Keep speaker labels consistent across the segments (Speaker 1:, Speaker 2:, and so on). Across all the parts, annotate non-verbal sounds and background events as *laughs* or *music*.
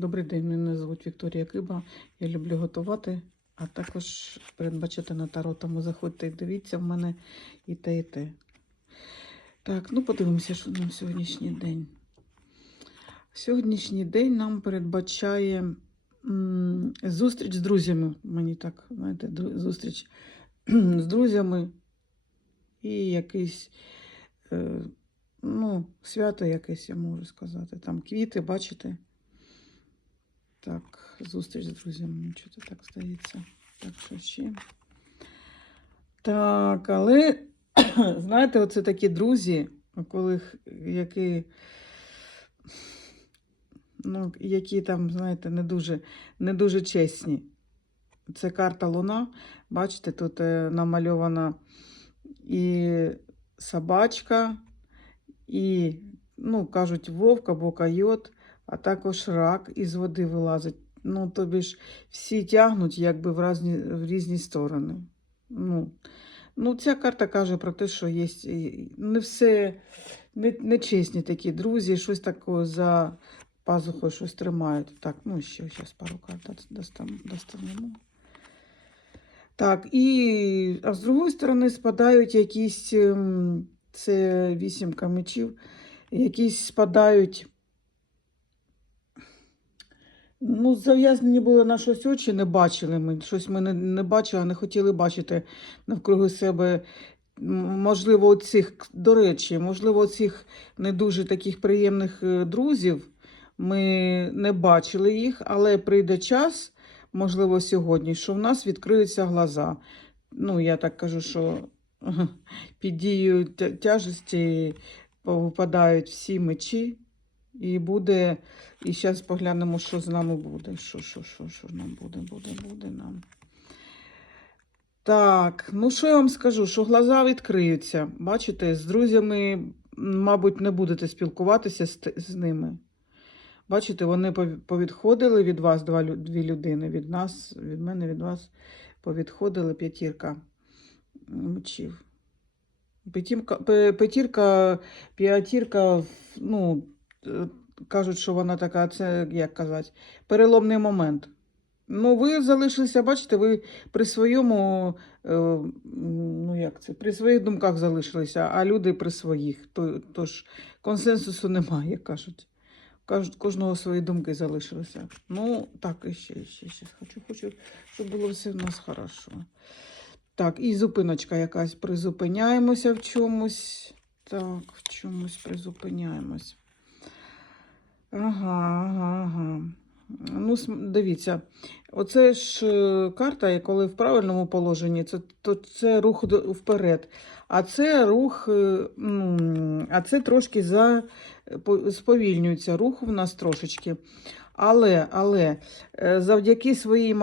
Speaker 1: Добрий день, мене звуть Вікторія Киба. Я люблю готувати, а також передбачити на таро. Тому заходьте і дивіться в мене і те, і те. Так, ну подивимося, що нам сьогоднішній день. Сьогоднішній день нам передбачає м, зустріч з друзями. Мені так, знаєте, зустріч з друзями і якийсь. Е, Ну, свято якесь, я можу сказати. Там квіти, бачите? Так, зустріч з друзями, мені чого так здається. Так, що ще? Так, але *clears throat* знаєте, оце такі друзі, коли х- які, ну, які там, знаєте, не дуже, не дуже чесні. Це карта Луна. Бачите, тут е, намальована і собачка, і, ну, кажуть, вовк або койот, а також рак із води вилазить. Ну, тобі ж всі тягнуть якби в різні, в різні сторони. Ну, ну, ця карта каже про те, що є не все не, не такі друзі, щось таке за пазухою щось тримають. Так, ну ще зараз пару карт достанемо. Так, і а з другої сторони спадають якісь, ем, це вісімка мечів, якісь спадають. Ну, зав'язані були на щось очі, не бачили ми. Щось ми не, не бачили, не хотіли бачити навкруги себе. Можливо, оцих, до речі, можливо, цих не дуже таких приємних е, друзів. Ми не бачили їх, але прийде час, можливо, сьогодні, що в нас відкриються глаза. Ну, я так кажу, що *laughs* під дією тя- тяжесті повипадають всі мечі, і буде. І зараз поглянемо, що з нами буде. Що, що, що, що нам буде, буде, буде нам. Так, ну що я вам скажу, що глаза відкриються. Бачите, з друзями, мабуть, не будете спілкуватися з, з ними. Бачите, вони повідходили від вас, два, дві людини, від нас, від мене, від вас повідходили п'ятірка мечів. П'ятірка, п'ятірка, ну, кажуть, що вона така, це, як казати, переломний момент. Ну, ви залишилися, бачите, ви при своєму, е, ну як це, при своїх думках залишилися, а люди при своїх. То, тож консенсусу немає, як *laughs* кажуть. Кажуть, кожного свої думки залишилися. Ну, так, і ще, і ще, ще. Хочу, хочу, щоб було все в нас хорошо. Так, і зупиночка якась. Призупиняємося в чомусь. Так, в чомусь призупиняємось. Ага, ага, ага. Ну, дивіться, оце ж е, карта, коли в правильному положенні, це, то це рух вперед. А це рух, е, ну, а це трошки за, сповільнюється рух в нас трошечки. Але, але е, завдяки своїй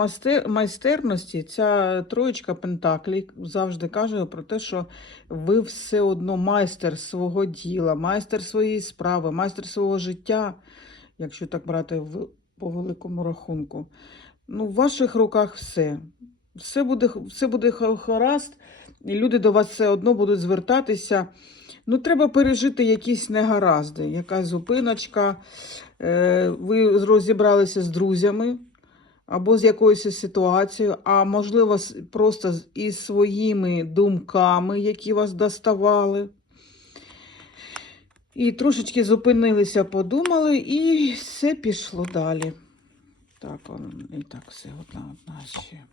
Speaker 1: майстерності ця троєчка Пентаклі завжди каже про те, що ви все одно майстер свого діла, майстер своєї справи, майстер свого життя, якщо так брати в, по великому рахунку. Ну, в ваших руках все. Все буде, все буде ха- гаразд, і люди до вас все одно будуть звертатися. Ну, треба пережити якісь негаразди, якась зупиночка. Е, ви розібралися з друзями або з якоюсь ситуацією, а можливо, просто із своїми думками, які вас доставали. І трошечки зупинилися, подумали, і все пішло далі. Так, і так, все одна одна ще.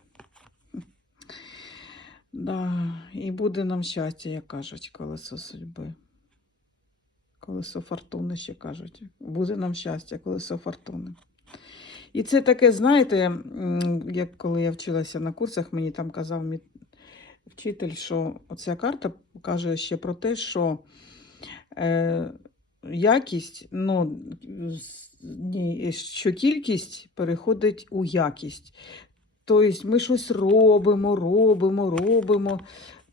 Speaker 1: Да, і буде нам щастя, як кажуть, колесо судьби. Колесо фортуни ще кажуть. Буде нам щастя, колесо фортуни. І це таке, знаєте, як коли я вчилася на курсах, мені там казав мій вчитель, що оця карта каже ще про те, що е, якість, ну, ні, що кількість переходить у якість. Тобто ми щось робимо, робимо, робимо,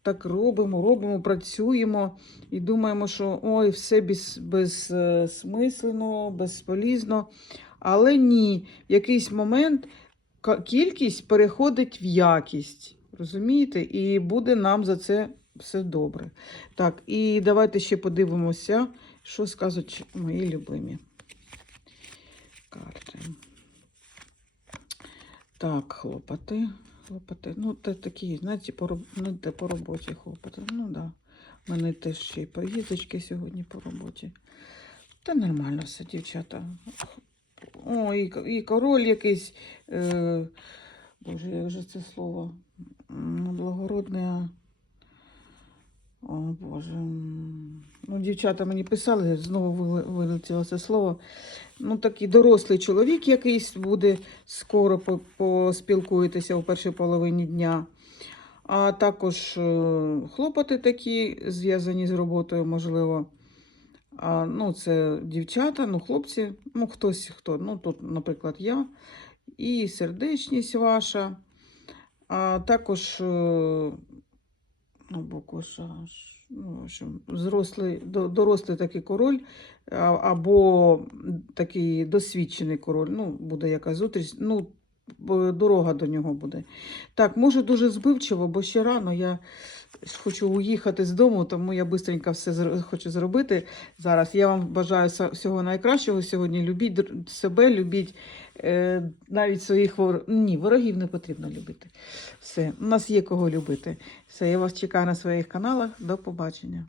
Speaker 1: так робимо, робимо, працюємо і думаємо, що ой, все без, безсмислено, безполізно. Але ні, в якийсь момент кількість переходить в якість. Розумієте? І буде нам за це все добре. Так, і давайте ще подивимося, що скажуть мої любимі карти. Так, хлопоти. Хлопоти. Ну, це такі, знаєте, по, ну, по роботі хлопоти. Ну, да. У мене теж ще й поїздочки сьогодні по роботі. Та нормально все, дівчата. О, і, і король якийсь. Е, боже, як же це слово? Благородне. О, Боже. Ну, дівчата мені писали, знову вилетіло це слово. Ну, такий дорослий чоловік якийсь буде скоро по- поспілкуєтеся у першій половині дня. А також е, хлопоти такі, зв'язані з роботою, можливо. А, ну, це дівчата, ну, хлопці, ну, хтось хто. Ну, тут, наприклад, я. І сердечність ваша. А також, е, або коша, ш- ну, в общем, зрослий, до- дорослий такий король, або такий досвідчений король. Ну, буде якась зустріч, ну, дорога до нього буде. Так, може дуже збивчиво, бо ще рано я хочу уїхати з дому, тому я швидко все хочу зробити зараз. Я вам бажаю всього найкращого сьогодні. Любіть себе, любіть е, навіть своїх ворогів. Ні, ворогів не потрібно любити. Все, у нас є кого любити. Все, я вас чекаю на своїх каналах. До побачення.